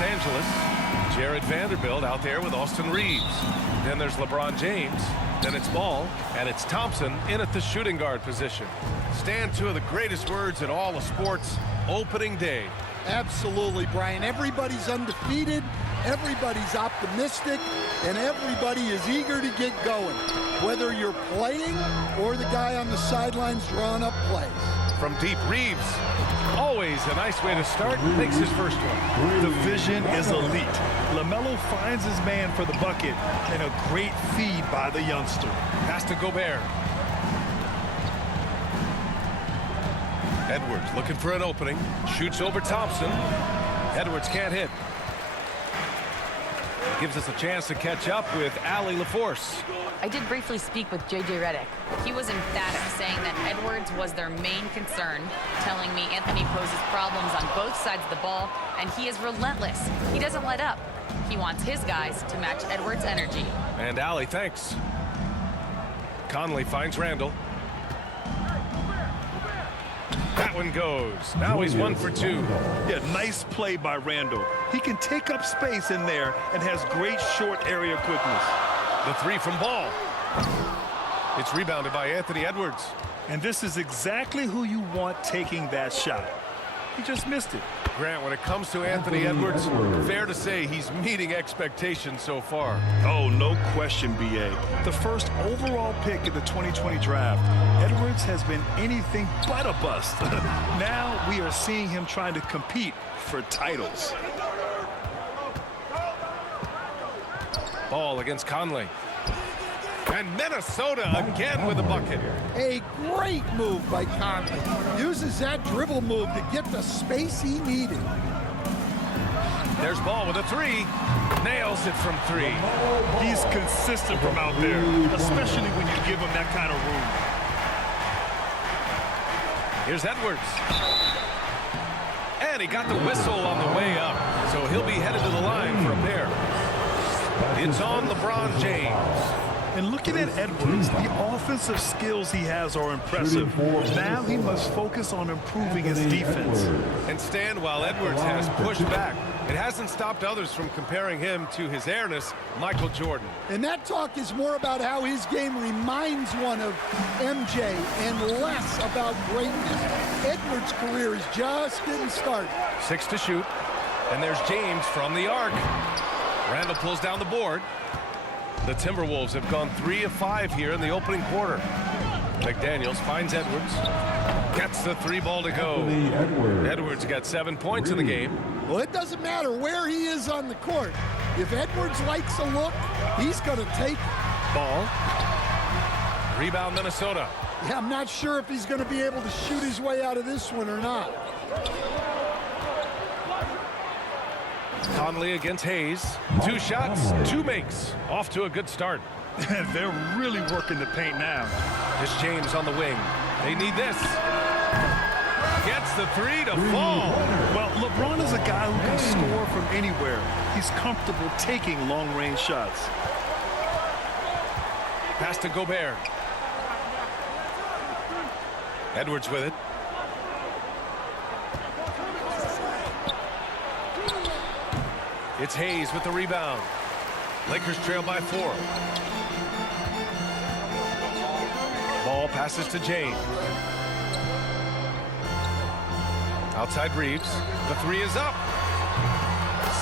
Los Angeles. Jared Vanderbilt out there with Austin Reeves. Then there's LeBron James. Then it's Ball, and it's Thompson in at the shooting guard position. Stan, two of the greatest words in all of sports, opening day. Absolutely, Brian. Everybody's undefeated, everybody's optimistic, and everybody is eager to get going, whether you're playing or the guy on the sidelines drawing up plays. From deep, Reeves, always a nice way to start, makes his first one. The vision is elite. LaMelo finds his man for the bucket, and a great feed by the youngster. Pass to Gobert. Edwards looking for an opening. Shoots over Thompson. Edwards can't hit. Gives us a chance to catch up with Allie LaForce. I did briefly speak with J.J. Redick. He was emphatic, saying that Edwards was their main concern, telling me Anthony poses problems on both sides of the ball, and he is relentless. He doesn't let up. He wants his guys to match Edwards' energy. And Allie, thanks. Conley finds Randall. That one goes. Now he's 1 for 2. Yeah, nice play by Randall. He can take up space in there and has great short area quickness. The three from Ball. It's rebounded by Anthony Edwards. And this is exactly who you want taking that shot. He just missed it. Grant, when it comes to Anthony Edwards, fair to say he's meeting expectations so far. Oh, no question, B.A. The first overall pick in the 2020 draft, Edwards has been anything but a bust. Now we are seeing him trying to compete for titles. Ball against Conley. And Minnesota again with a bucket. A great move by Conley. Uses that dribble move to get the space he needed. There's Ball with a three. Nails it from three. He's consistent from out there, especially when you give him that kind of room. Here's Edwards. And he got the whistle on the way up, so he'll be headed to the line for a pair. It's on LeBron James. And looking at Edwards, the offensive skills he has are impressive. Now he must focus on improving his defense. And Stan, while Edwards has pushed back, it hasn't stopped others from comparing him to his airness, Michael Jordan. And that talk is more about how his game reminds one of MJ and less about greatness. Edwards' career is just getting started. 6 to shoot. And there's James from the arc. Randall pulls down the board. The Timberwolves have gone 3 of 5 here in the opening quarter. McDaniels finds Edwards. Gets the three ball to go. Edwards got 7 points in the game. Well, it doesn't matter where he is on the court. If Edwards likes a look, he's going to take it. Ball. Rebound Minnesota. Yeah, I'm not sure if he's going to be able to shoot his way out of this one or not. Conley against Hayes. 2 shots, 2 makes. Off to a good start. They're really working the paint now. It's James on the wing. They need this. Gets the three to fall. Well, LeBron is a guy who can score from anywhere. He's comfortable taking long-range shots. Pass to Gobert. Edwards with it. It's Hayes with the rebound. Lakers trail by 4. Ball passes to James. Outside Reeves. The three is up.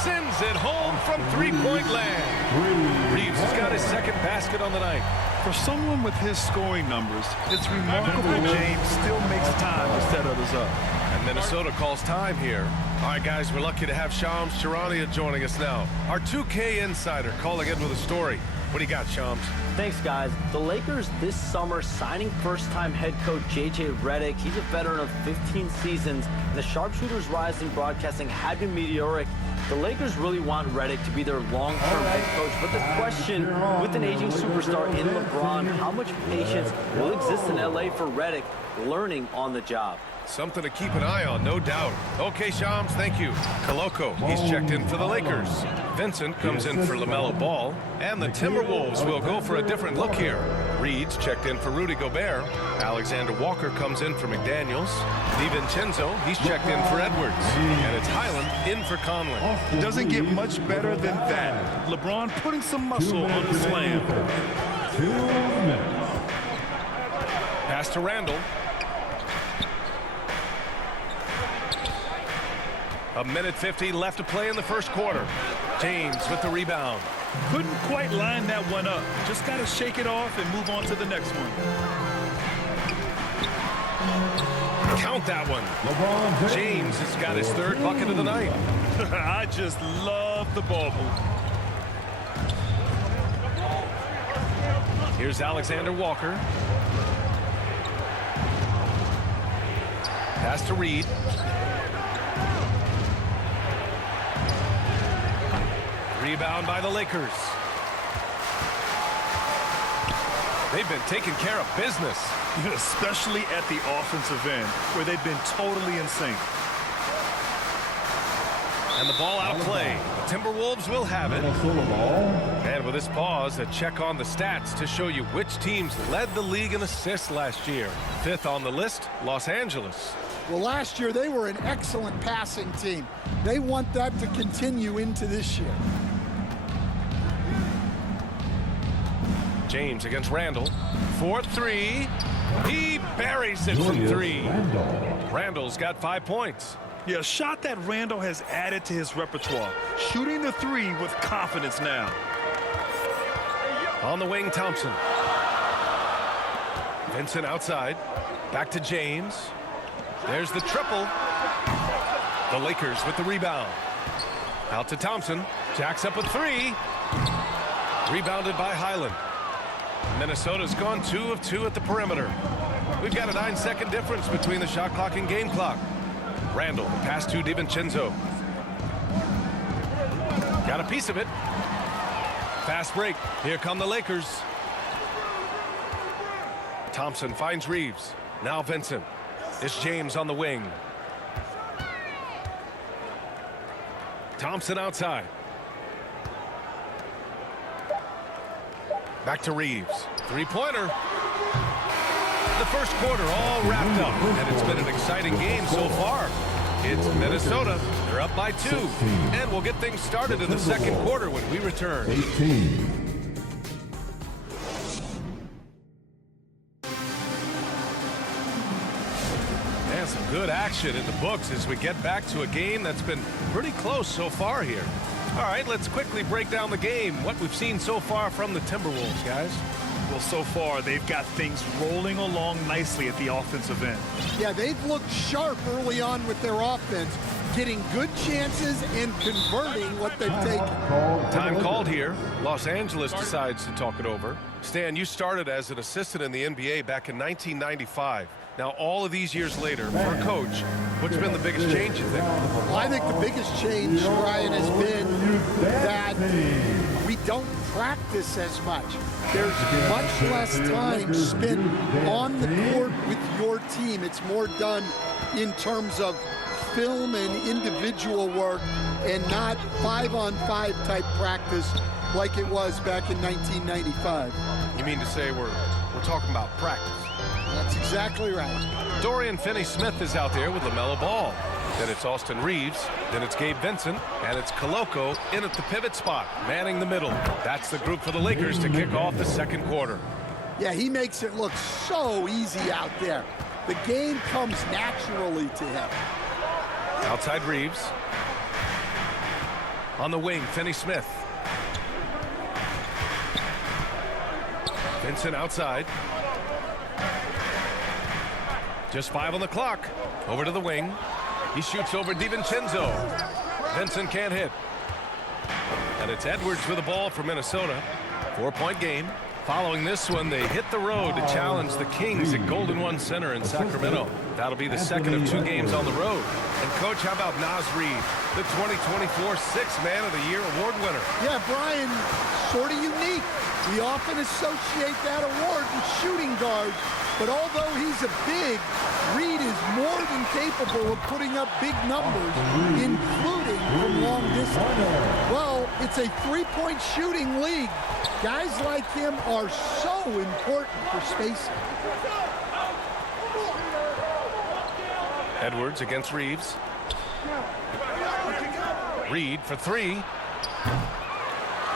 Sends it home from three-point land. Reeves has got his second basket on the night. For someone with his scoring numbers, it's remarkable James still makes time to set others up. And Minnesota calls time here. All right, guys, we're lucky to have Shams Charania joining us now. Our 2K insider calling in with a story. What do you got, Shams? Thanks, guys. The Lakers this summer signing first-time head coach J.J. Redick. He's a veteran of 15 seasons, and the sharpshooters rising broadcasting had been meteoric. The Lakers really want Redick to be their long-term head coach, but the question, with an aging superstar in LeBron, how much patience will exist in L.A. for Redick learning on the job? Something to keep an eye on, no doubt. Okay, Shams, thank you. Koloko, he's checked in for the Lakers. Vincent comes in for LaMelo Ball. And the Timberwolves will go for a different look here. Reed's checked in for Rudy Gobert. Alexander Walker comes in for McDaniels. DiVincenzo, he's checked in for Edwards. And it's Highland in for Conley. It doesn't get much better than that. LeBron putting some muscle on the slam. 2 minutes. Pass to Randall. A minute 50 left to play in the first quarter. James with the rebound. Couldn't quite line that one up. Just got to shake it off and move on to the next one. Count that one. James has got his 3rd bucket of the night. I just love the ball move. Here's Alexander Walker. Pass to Reed. Rebound by the Lakers. They've been taking care of business. Especially at the offensive end, where they've been totally in sync. And the ball out of play. The Timberwolves will have it. And with this pause, a check on the stats to show you which teams led the league in assists last year. 5th on the list, Los Angeles. Well, last year they were an excellent passing team. They want that to continue into this year. James against Randall. 4-3. He buries it from 3. Randall's got 5 points. Yeah, a shot that Randall has added to his repertoire. Shooting the 3 with confidence now. On the wing, Thompson. Vincent outside. Back to James. There's the triple. The Lakers with the rebound. Out to Thompson. Jacks up with 3. Rebounded by Highland. Minnesota's gone 2 of 2 at the perimeter. We've got a 9-second difference between the shot clock and game clock. Randall, pass to DiVincenzo. Got a piece of it. Fast break. Here come the Lakers. Thompson finds Reeves. Now Vincent. It's James on the wing. Thompson outside. Back to Reeves. 3-pointer. The first quarter all wrapped up, and it's been an exciting game so far. It's Minnesota. They're up by 2. And we'll get things started in the second quarter when we return. 18. And some good action in the books as we get back to a game that's been pretty close so far here. All right, let's quickly break down the game, what we've seen so far from the Timberwolves, guys. Well, so far, they've got things rolling along nicely at the offensive end. Yeah, they've looked sharp early on with their offense, getting good chances and converting what they've taken. Time called here. Los Angeles decides to talk it over. Stan, you started as an assistant in the NBA back in 1995. Now, all of these years later, for a coach, what's been the biggest change, you think? Well, I think the biggest change, Brian, has been that we don't practice as much. There's much less time spent on the court with your team. It's more done in terms of film and individual work and not 5-on-5 type practice like it was back in 1995. You mean to say we're talking about practice? That's exactly right. Dorian Finney-Smith is out there with LaMelo Ball. Then it's Austin Reeves. Then it's Gabe Vincent. And it's Koloko in at the pivot spot, manning the middle. That's the group for the Lakers to kick off the second quarter. Yeah, he makes it look so easy out there. The game comes naturally to him. Outside Reeves. On the wing, Finney-Smith. Vincent outside. Just 5 on the clock. Over to the wing. He shoots over DiVincenzo. Vincent can't hit. And it's Edwards with the ball for Minnesota. 4-point game. Following this one, they hit the road to challenge the Kings at Golden One Center in Sacramento. That'll be the second of 2 games on the road. And, Coach, how about Naz Reid, the 2024 Sixth Man of the Year award winner? Yeah, Brian, sort of unique. We often associate that award with shooting guards, But although he's a big, Reed is more than capable of putting up big numbers, including from long distance. Well, it's a three-point shooting league. Guys like him are so important for spacing. Edwards against Reeves. Reed for three.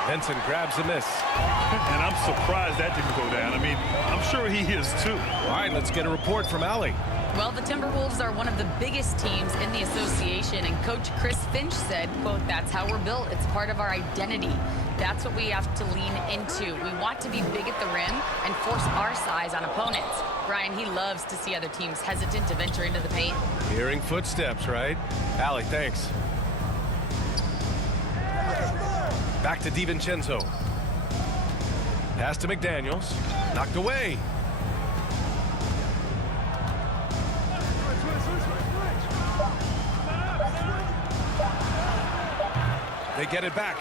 Benson grabs the miss. And I'm surprised that didn't go down. I mean, I'm sure he is too. All right, let's get a report from Allie. Well, the Timberwolves are one of the biggest teams in the association, and Coach Chris Finch said, quote, "That's how we're built. It's part of our identity. That's what we have to lean into. We want to be big at the rim and force our size on opponents." Brian, he loves to see other teams hesitant to venture into the paint. Hearing footsteps, right? Allie, thanks. Back to DiVincenzo. Pass to McDaniels. Knocked away. They get it back.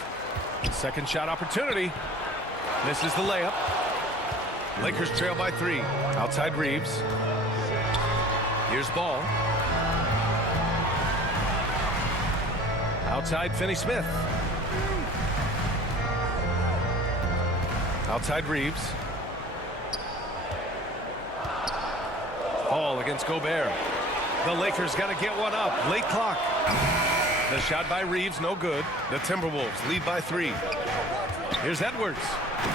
Second shot opportunity. Misses the layup. Lakers trail by 3. Outside Reeves. Here's Ball. Outside Finney-Smith. Outside Reeves. Ball against Gobert. The Lakers got to get one up. Late clock. The shot by Reeves, no good. The Timberwolves lead by 3. Here's Edwards.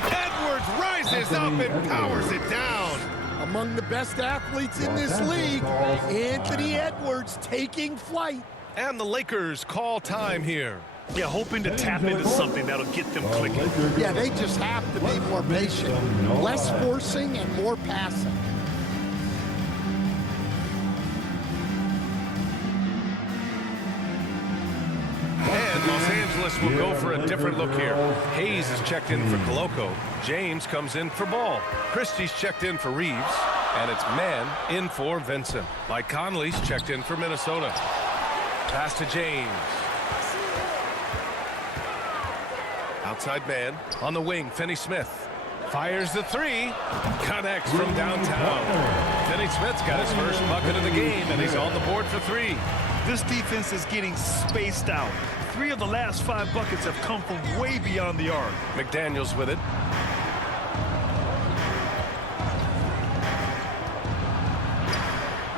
Edwards rises up and powers it down. Among the best athletes in this league, Anthony Edwards taking flight. And the Lakers call time here. Yeah, hoping to tap into something that'll get them clicking. Yeah, they just have to be more patient. Less forcing and more passing. And Los Angeles will go for a different look here. Hayes is checked in for Coloco. James comes in for Ball. Christie's checked in for Reeves. And it's man in for Vincent. Mike Conley's checked in for Minnesota. Pass to James. Outside man. On the wing, Finney-Smith. Fires the 3. Connects from downtown. Finney-Smith's got his first bucket of the game, and he's on the board for 3. This defense is getting spaced out. 3 of the last 5 buckets have come from way beyond the arc. McDaniels with it.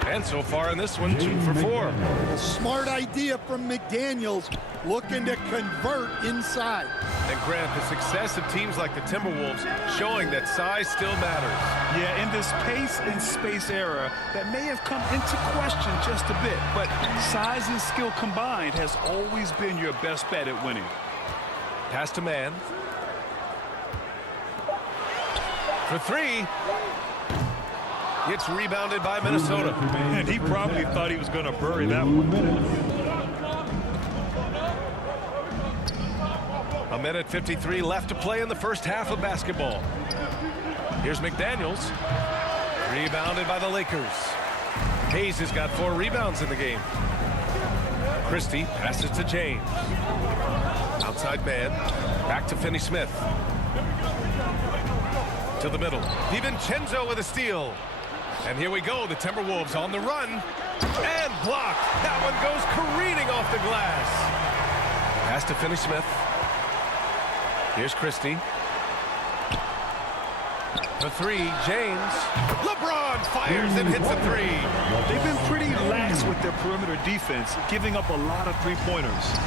And so far in this one, 2 for 4. A smart idea from McDaniels, looking to convert inside. And Grant, the success of teams like the Timberwolves showing that size still matters. Yeah, in this pace and space era, that may have come into question just a bit, but size and skill combined has always been your best bet at winning. Pass to man. For 3. It's rebounded by Minnesota. And he probably thought he was going to bury that one. A minute 53 left to play in the first half of basketball. Here's McDaniels. Rebounded by the Lakers. Hayes has got 4 rebounds in the game. Christie passes to James. Outside man. Back to Finney-Smith. To the middle. DiVincenzo with a steal. And here we go. The Timberwolves on the run. And blocked. That one goes careening off the glass. Pass to Finney-Smith. Here's Christie. The 3, James. LeBron fires and hits a 3. They've been pretty lax with their perimeter defense, giving up a lot of three-pointers.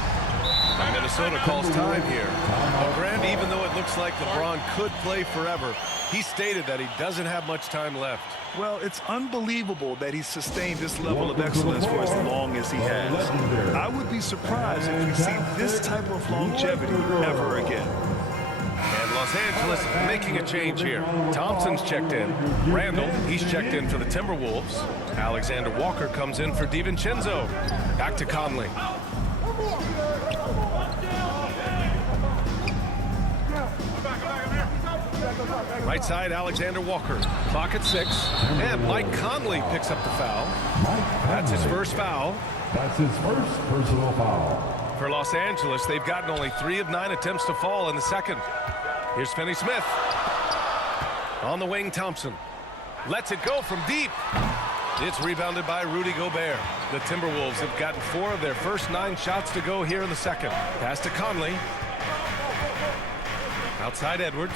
Minnesota calls time here. Well, Grant, even though it looks like LeBron could play forever, he stated that he doesn't have much time left. Well, it's unbelievable that he's sustained this level of excellence for as long as he has. I would be surprised if we see this type of longevity ever again. And Los Angeles making a change here. Thompson's checked in. Randall, he's checked in for the Timberwolves. Alexander Walker comes in for DiVincenzo. Back to Conley. Right side, Alexander Walker. Clock at 6. And Mike Conley picks up the foul. That's his first foul. That's his first personal foul. For Los Angeles, they've gotten only 3 of 9 attempts to fall in the second. Here's Finney-Smith. On the wing, Thompson. Lets it go from deep. It's rebounded by Rudy Gobert. The Timberwolves have gotten 4 of their first 9 shots to go here in the second. Pass to Conley. Outside Edwards.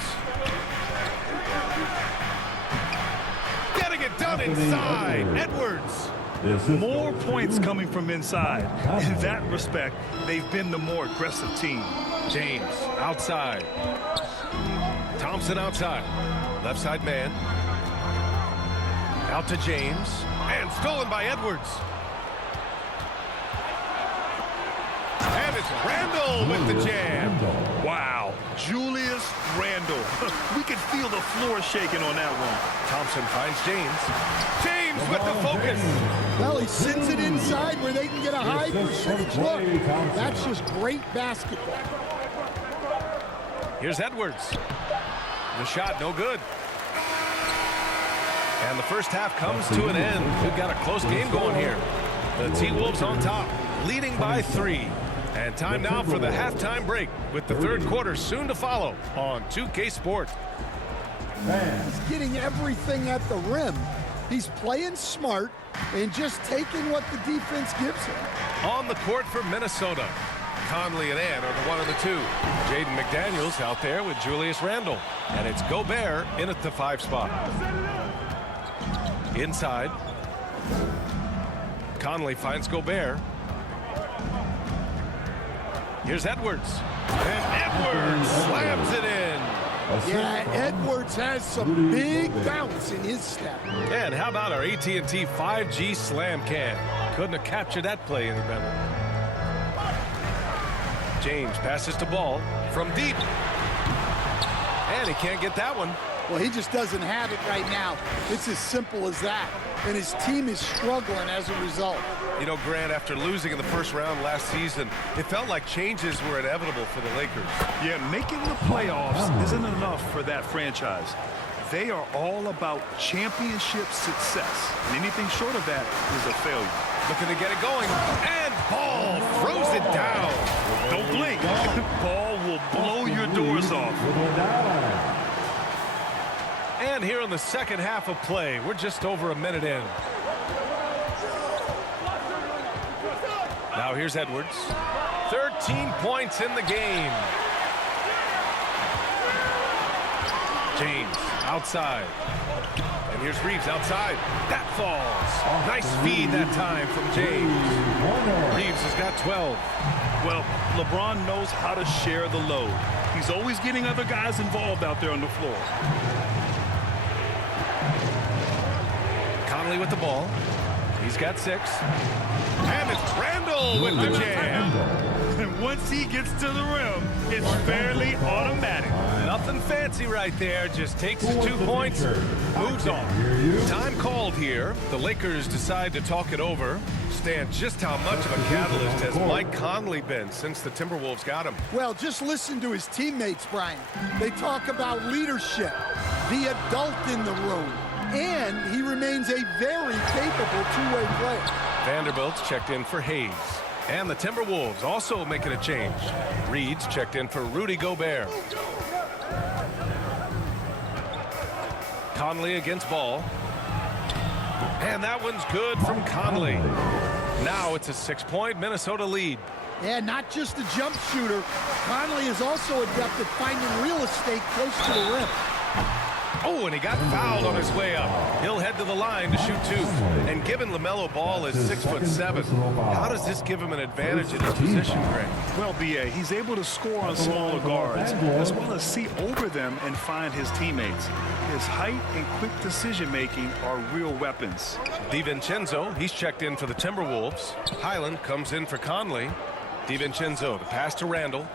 Getting it done inside. Edwards. More points coming from inside. In that respect, they've been the more aggressive team. James outside. Thompson outside. Left side man. Out to James. And stolen by Edwards. And it's Randle with the jam. Wow. Julius Randle. We could feel the floor shaking on that one. Thompson finds James. James with the focus. Well, he sends it inside where they can get a high percentage look. That's just great basketball. Here's Edwards. The shot, no good. And the first half comes to an end. We've got a close game going here. The T-Wolves on top, leading by 3. And time now for the halftime break, with the third quarter soon to follow on 2K Sports. He's getting everything at the rim. He's playing smart and just taking what the defense gives him. On the court for Minnesota, Conley and Ann are the 1 and the 2. Jaden McDaniels out there with Julius Randle. And it's Gobert in at the 5 spot. Inside. Conley finds Gobert. Here's Edwards. And Edwards slams it in. Yeah, Edwards has some big bounce in his step. And how about our AT&T 5G slam can? Couldn't have captured that play any better. James passes to Ball from deep. And he can't get that one. Well, he just doesn't have it right now. It's as simple as that. And his team is struggling as a result. You know, Grant, after losing in the first round last season, it felt like changes were inevitable for the Lakers. Yeah, making the playoffs isn't enough for that franchise. They are all about championship success. And anything short of that is a failure. Looking to get it going. And Ball throws it down. Don't blink. Ball will blow your doors off. And here in the second half of play, we're just over a minute in. Now here's Edwards. 13 points in the game. James outside. And here's Reeves outside. That falls. Nice feed that time from James. Reeves has got 12. Well, LeBron knows how to share the load. He's always getting other guys involved out there on the floor. Conley with the ball. He's got 6. And it's Randle with the jam. And once he gets to the rim, it's fairly automatic. Nothing fancy right there. Just takes his 2 points, moves on. Time called here. The Lakers decide to talk it over. Stan, just how much of a catalyst has Mike Conley been since the Timberwolves got him? Well, just listen to his teammates, Brian. They talk about leadership, the adult in the room, and he remains a very capable two-way player. Vanderbilt's checked in for Hayes. And the Timberwolves also making a change. Reed's checked in for Rudy Gobert. Conley against Ball. And that one's good from Conley. Now it's a 6-point Minnesota lead. Yeah, not just a jump shooter. Conley is also adept at finding real estate close to the rim. Oh, and he got fouled on his way up. He'll head to the line to shoot 2. And given LaMelo Ball is 6'7", how does this give him an advantage in his position, Greg? Well, B.A., he's able to score on smaller guards, as well as see over them and find his teammates. His height and quick decision-making are real weapons. DiVincenzo, he's checked in for the Timberwolves. Highland comes in for Conley. DiVincenzo, the pass to Randle.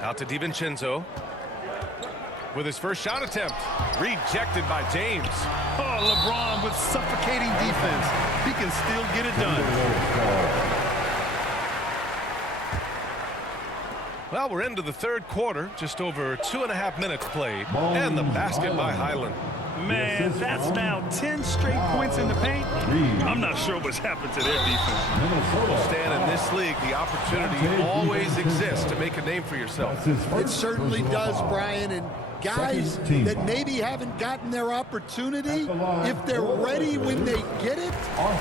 Out to DiVincenzo. With his first shot attempt, rejected by James. Oh, LeBron with suffocating defense. He can still get it done. Well, we're into the third quarter, just over 2.5 minutes played, and the basket by Highland. Man, that's now 10 straight points in the paint. I'm not sure what's happened to their defense. Stan, in this league, the opportunity always exists to make a name for yourself. It certainly does, Brian, and guys that maybe haven't gotten their opportunity, if they're ready when they get it,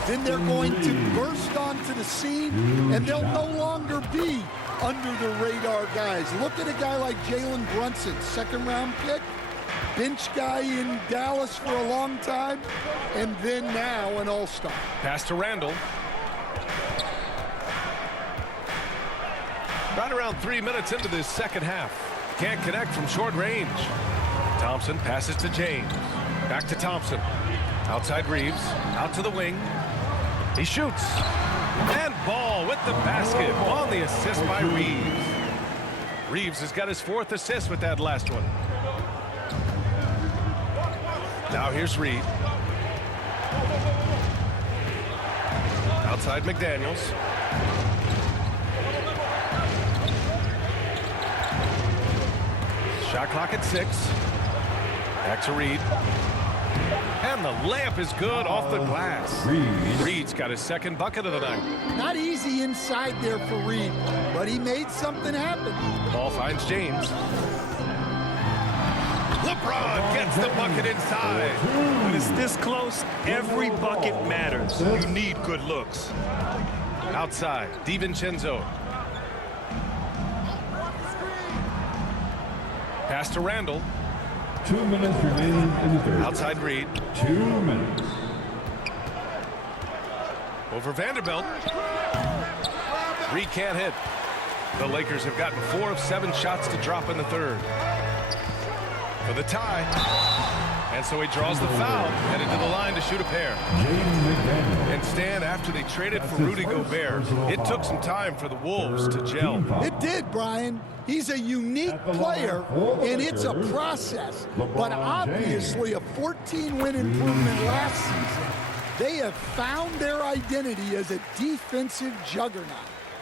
then they're going to burst onto the scene, and they'll no longer be under the radar guys. Look at a guy like Jalen Brunson, second-round pick, bench guy in Dallas for a long time, and then now an all-star. Pass to Randall. Right around 3 minutes into this second half. Can't connect from short range. Thompson passes to James. Back to Thompson. Outside Reeves. Out to the wing. He shoots. And Ball with the basket on the assist by Reeves. Reeves has got his 4th assist with that last one. Now here's Reed. Outside McDaniels. Shot clock at 6. Back to Reed. And the layup is good off the glass. Reed's got his 2nd bucket of the night. Not easy inside there for Reed, but he made something happen. Ball finds James. LeBron gets the bucket inside. When it's this close, every bucket matters. You need good looks. Outside, DiVincenzo. Pass to Randall. 2 minutes remaining in the third. Outside Reed. 2 minutes. Over Vanderbilt. Reed can't hit. The Lakers have gotten 4 of 7 shots to drop in the third. For the tie. And so he draws the foul, headed to the line to shoot a pair. And Stan, after they traded for Rudy Gobert, it took some time for the Wolves to gel. It did, Brian. He's a unique player, and it's a process. But obviously a 14-win improvement last season. They have found their identity as a defensive juggernaut.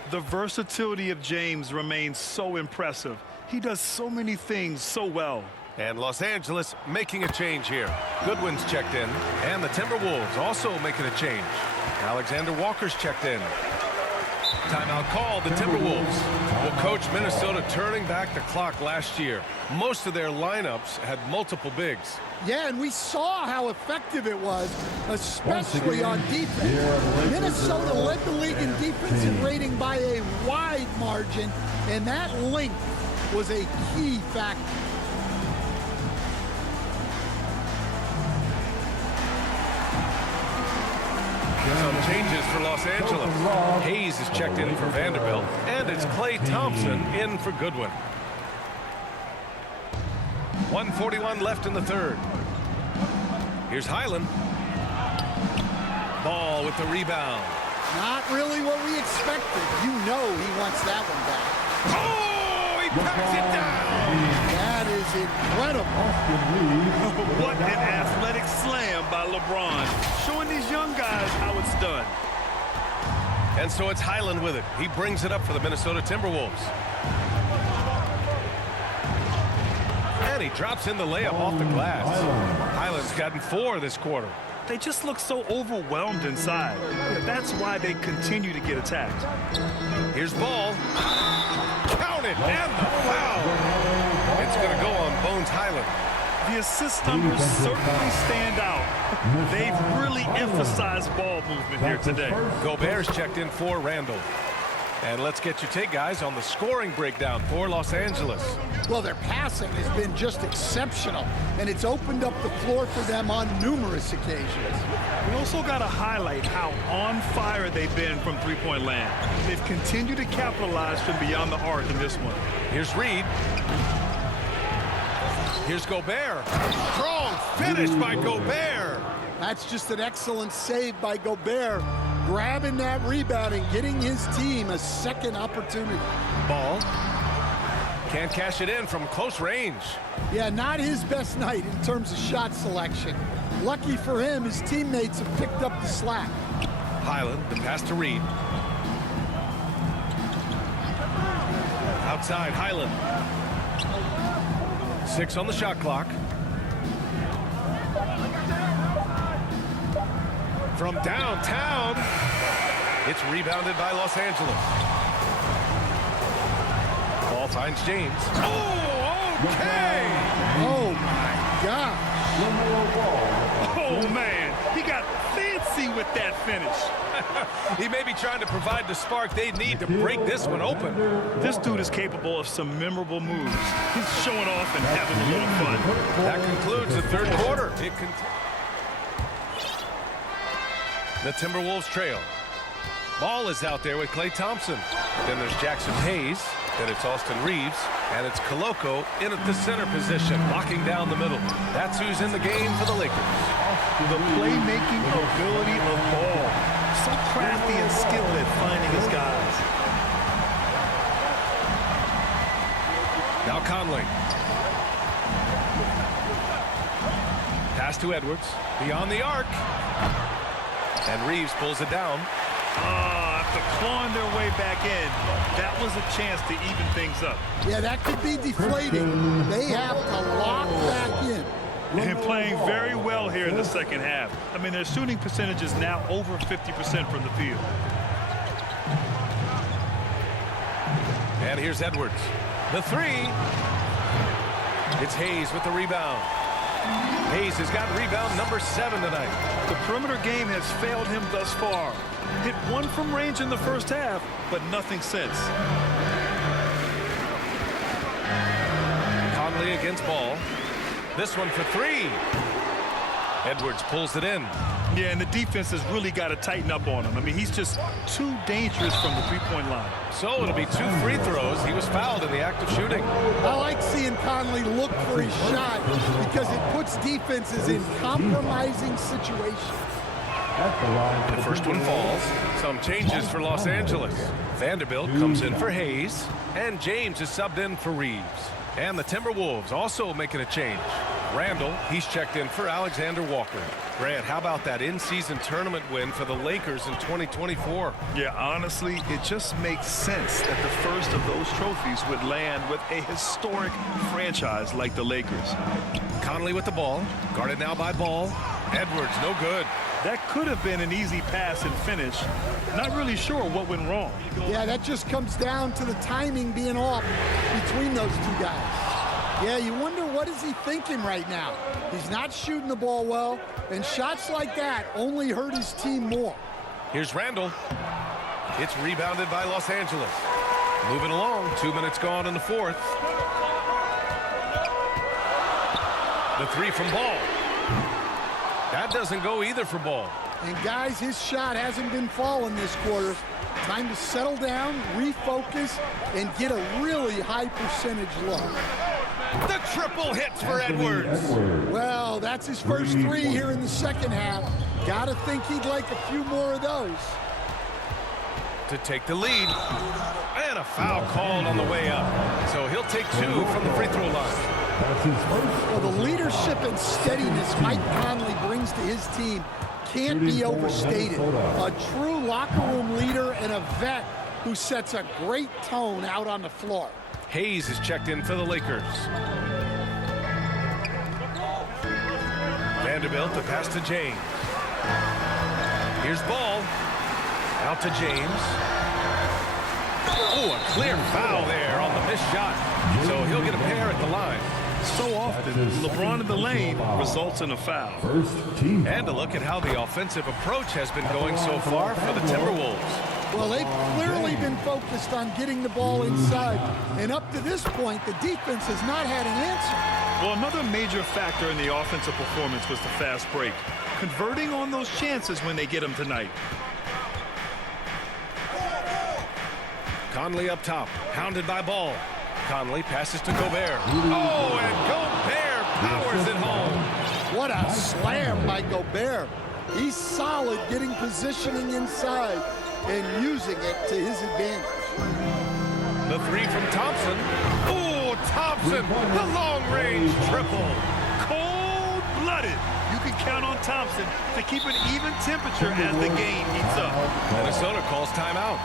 The versatility of James remains so impressive. He does so many things so well. And Los Angeles making a change here. Goodwin's checked in, and the Timberwolves also making a change. Alexander Walker's checked in. Timeout called, the Timberwolves. Well, coach, Minnesota turning back the clock last year. Most of their lineups had multiple bigs. Yeah, and we saw how effective it was, especially on defense. Minnesota led the league in defensive rating by a wide margin, and that length was a key factor. Some changes for Los Angeles. Hayes is checked in for Vanderbilt, and it's Klay Thompson in for Goodwin. 1:41 left in the third. Here's Highland. Ball with the rebound. Not really what we expected. You know he wants that one back. Oh, he packs it down. That is incredible. What an athletic slam by LeBron, showing these young guys how it's done. And so it's Highland with it. He brings it up for the Minnesota Timberwolves. And he drops in the layup off the glass. Highland's gotten 4 this quarter. They just look so overwhelmed inside. That's why they continue to get attacked. Here's Ball. Count it, and the foul. It's going to go on Bones Highland. The assist numbers certainly stand out. They've really emphasized ball movement here today. Gobert's checked in for Randall. And let's get your take, guys, on the scoring breakdown for Los Angeles. Well, their passing has been just exceptional, and it's opened up the floor for them on numerous occasions. We also got to highlight how on fire they've been from three-point land. They've continued to capitalize from beyond the arc in this one. Here's Reed. Here's Gobert. Strong finish by Gobert. That's just an excellent save by Gobert, grabbing that rebound and getting his team a second opportunity. Ball. Can't cash it in from close range. Yeah, not his best night in terms of shot selection. Lucky for him, his teammates have picked up the slack. Highland, the pass to Reed. Outside, Highland. 6 on the shot clock. From downtown, it's rebounded by Los Angeles. Ball finds James. Oh, Kane! Oh, my gosh. Oh, man. He got fancy with that finish. He may be trying to provide the spark they need to break this one open. This dude is capable of some memorable moves. He's showing off and having a little fun. That concludes the third quarter. The Timberwolves trail. Ball is out there with Klay Thompson. Then there's Jackson Hayes. Then it's Austin Reeves. And it's Koloko in at the center position, locking down the middle. That's who's in the game for the Lakers. The playmaking ability of Ball. So crafty and skilled at finding his guys. Now Conley. Pass to Edwards. Beyond the arc. And Reeves pulls it down. After clawing their way back in, that was a chance to even things up. Yeah, that could be deflating. They have to lock back in. And playing very well here in the second half. I mean, their shooting percentage is now over 50% from the field. And here's Edwards. The three. It's Hayes with the rebound. Hayes has got rebound number 7 tonight. The perimeter game has failed him thus far. Hit one from range in the first half, but nothing since. Conley against Ball. This one for 3. Edwards pulls it in. Yeah, and the defense has really got to tighten up on him. I mean, he's just too dangerous from the three-point line. So it'll be 2 free throws. He was fouled in the act of shooting. I like seeing Conley look for his shot because it puts defenses in compromising situations. The first one falls. Some changes for Los Angeles. Vanderbilt comes in for Hayes. And James is subbed in for Reeves. And the Timberwolves also making a change. Randall, he's checked in for Alexander Walker. Grant, how about that in-season tournament win for the Lakers in 2024? Yeah, honestly, it just makes sense that the first of those trophies would land with a historic franchise like the Lakers. Conley with the ball. Guarded now by Ball. Edwards, no good. That could have been an easy pass and finish. Not really sure what went wrong. Yeah, that just comes down to the timing being off between those two guys. Yeah, you wonder what is he thinking right now. He's not shooting the ball well, and shots like that only hurt his team more. Here's Randall. It's rebounded by Los Angeles. Moving along, 2 minutes gone in the fourth. The 3 from Ball. That doesn't go either for Ball. And guys, his shot hasn't been falling this quarter. Time to settle down, refocus, and get a really high percentage look. The triple hits for Edwards. Well, that's his first 3 here in the second half. Gotta think he'd like a few more of those. To take the lead. And a foul called on the way up. So he'll take 2 from the free throw line. Well, the leadership and steadiness Mike Conley brings to his team can't be overstated. A true locker room leader and a vet who sets a great tone out on the floor. Hayes is checked in for the Lakers. Vanderbilt to pass to James. Here's Ball. Out to James. Oh, a clear foul there on the missed shot. So he'll get a pair at the line. So often, LeBron in the lane results in a foul. And a look at how the offensive approach has been going so far for the Timberwolves. Well, they've clearly been focused on getting the ball inside. And up to this point, the defense has not had an answer. Well, another major factor in the offensive performance was the fast break. Converting on those chances when they get them tonight. Conley up top, hounded by Ball. Conley passes to Gobert. Oh, and Gobert powers it home. What a slam by Gobert. He's solid getting positioning inside and using it to his advantage. The 3 from Thompson. Oh, Thompson, the long-range triple. Cold-blooded. You can count on Thompson to keep an even temperature as the game heats up. Minnesota calls timeout.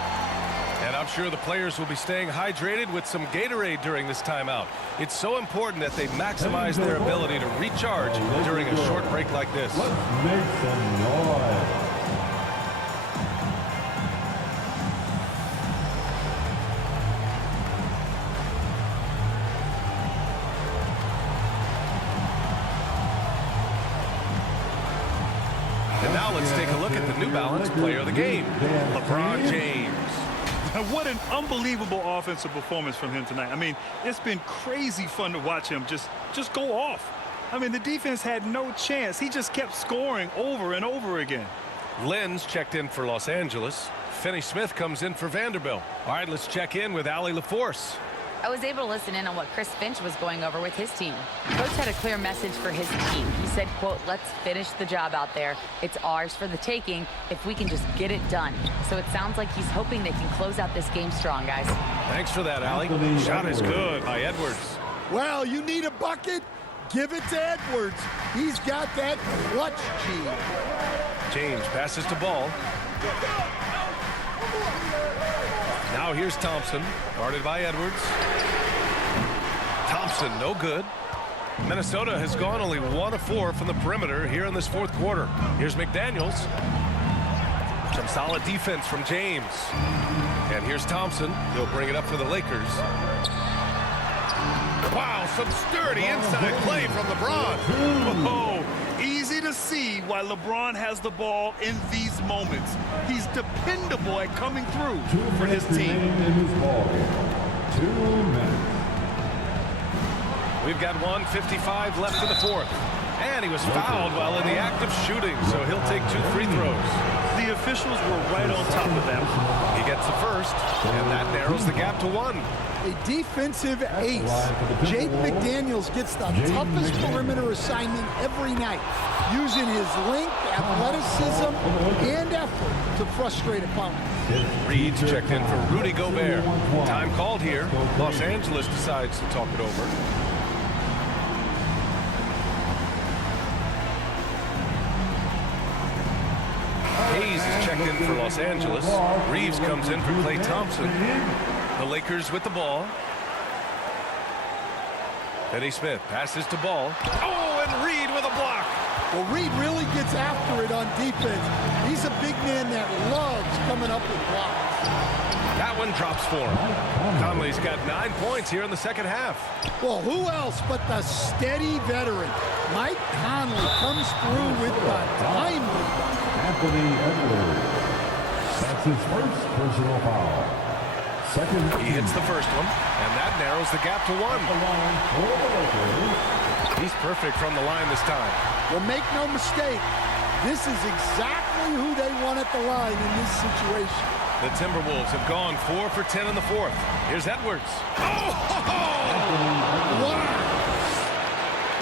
And I'm sure the players will be staying hydrated with some Gatorade during this timeout. It's so important that they maximize their ability to recharge during a short break like this. Let's make some noise. And now let's take a look at the New Balance player of the game, LeBron James. What an unbelievable offensive performance from him tonight. I mean, it's been crazy fun to watch him just go off. I mean, the defense had no chance. He just kept scoring over and over again. Lynn's checked in for Los Angeles. Finney Smith comes in for Vanderbilt. All right, let's check in with Allie LaForce. I was able to listen in on what Chris Finch was going over with his team. Coach had a clear message for his team. He said, quote, let's finish the job out there. It's ours for the taking if we can just get it done. So it sounds like he's hoping they can close out this game strong, guys. Thanks for that, Allie. Shot is good by Edwards. Well, you need a bucket? Give it to Edwards. He's got that clutch gene. James passes to Ball. Now here's Thompson, guarded by Edwards. Thompson, no good. Minnesota has gone only 1 of 4 from the perimeter here in this fourth quarter. Here's McDaniels. Some solid defense from James. And here's Thompson. He'll bring it up for the Lakers. Wow, some sturdy inside play from LeBron. Oh, easy to see why LeBron has the ball in these moments. He's dependable at coming through for his team. 2 minutes. We've got 1:55 left in the fourth. And he was fouled while in the act of shooting, so he'll take 2 free throws. The officials were right on top of that. He gets the first, and that narrows the gap to 1. A defensive ace. Jake McDaniels gets the toughest perimeter assignment every night, using his length, athleticism, and effort to frustrate opponents. Reed's checked in for Rudy Gobert. Time called here. Los Angeles decides to talk it over. Hayes is checked in for Los Angeles. Reeves comes in for Klay Thompson. The Lakers with the ball. Finney Smith passes to Ball. Oh, and Reed with a block. Well, Reed really gets after it on defense. He's a big man that loves coming up with blocks. That one drops for him. Conley's got 9 points here in the second half. Well, who else but the steady veteran? Mike Conley comes through with the timely. Anthony Edwards. That's his first personal foul. Second. He hits the first one, and that narrows the gap to 1. He's perfect from the line this time. Well, make no mistake, this is exactly who they want at the line in this situation. The Timberwolves have gone 4 for 10 in the fourth. Here's Edwards. Oh! Wow.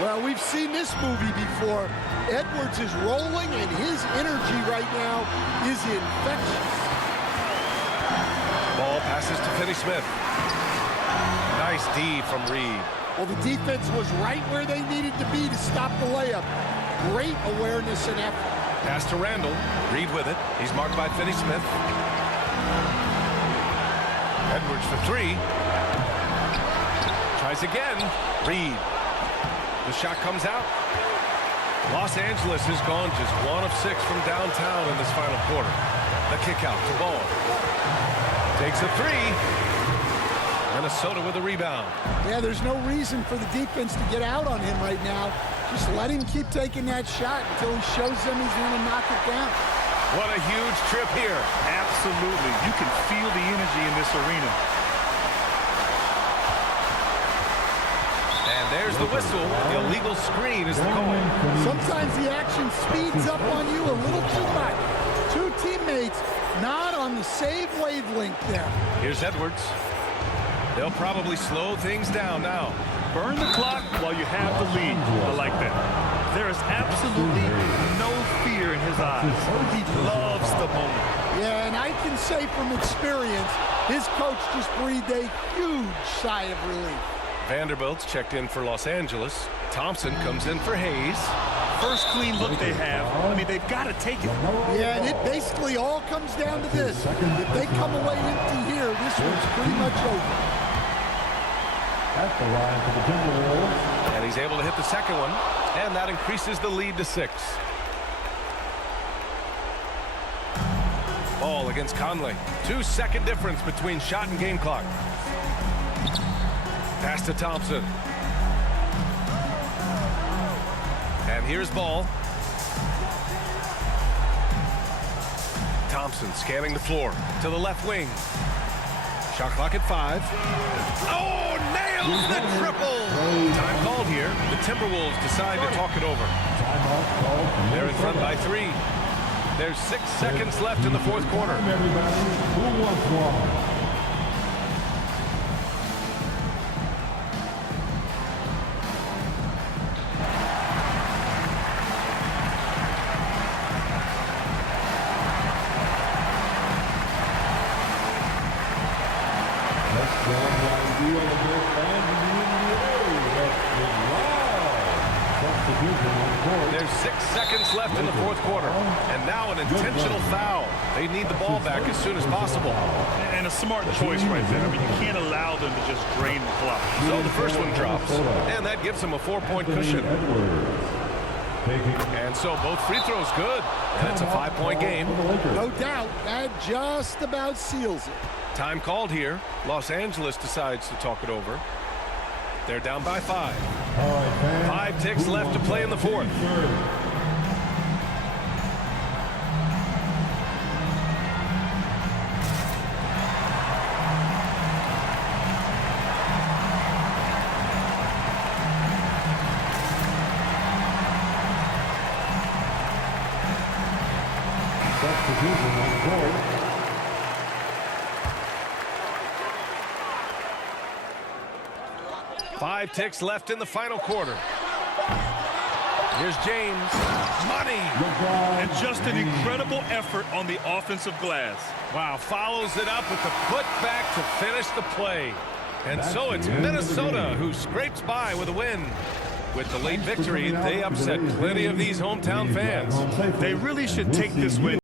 Well, we've seen this movie before. Edwards is rolling, and his energy right now is infectious. Ball passes to Finney Smith. Nice D from Reed. Well, the defense was right where they needed to be to stop the layup. Great awareness and effort. Pass to Randall. Reed with it. He's marked by Finney Smith. Edwards for 3. Tries again. Reed. The shot comes out. Los Angeles has gone just 1 of 6 from downtown in this final quarter. The kick out to Ball. Takes a 3. Minnesota with a rebound. Yeah, there's no reason for the defense to get out on him right now. Just let him keep taking that shot until he shows them he's going to knock it down. What a huge trip here. Absolutely. You can feel the energy in this arena. And there's the whistle. The illegal screen is the call. Sometimes the action speeds up on you a little too much. 2 teammates not on the same wavelength there. Here's Edwards. They'll probably slow things down now. Burn the clock while you have the lead. I like that. There is absolutely no fear in his eyes. He loves the moment. Yeah, and I can say from experience, his coach just breathed a huge sigh of relief. Vanderbilt's checked in for Los Angeles. Thompson comes in for Hayes. First clean look they have. I mean, they've got to take it. Yeah, and it basically all comes down to this. If they come away empty here, this one's pretty much over. At the line for the Timberwolves. And he's able to hit the second one. And that increases the lead to 6. Ball against Conley. 2-second difference between shot and game clock. Pass to Thompson. And here's Ball. Thompson scanning the floor to the left wing. Shot clock at 5. Oh, nails the triple. Time called here. The Timberwolves decide to talk it over. They're in front by 3. There's 6 seconds left in the fourth quarter. Everybody, who wants one? There's 6 seconds left in the fourth quarter. And now an intentional foul. They need the ball back as soon as possible. And a smart choice right there. I mean, you can't allow them to just drain the clock. So the first one drops. And that gives them a 4-point cushion. And so both free throws good. And it's a 5-point game. No doubt. That just about seals it. Time called here. Los Angeles decides to talk it over. They're down by 5. 5 ticks left to play in the fourth. Substitution on the court. 5 ticks left in the final quarter. Here's James. Money. And just an incredible effort on the offensive glass. Wow, follows it up with the putback to finish the play. And so it's Minnesota who scrapes by with a win. With the late victory, they upset plenty of these hometown fans. They really should take this win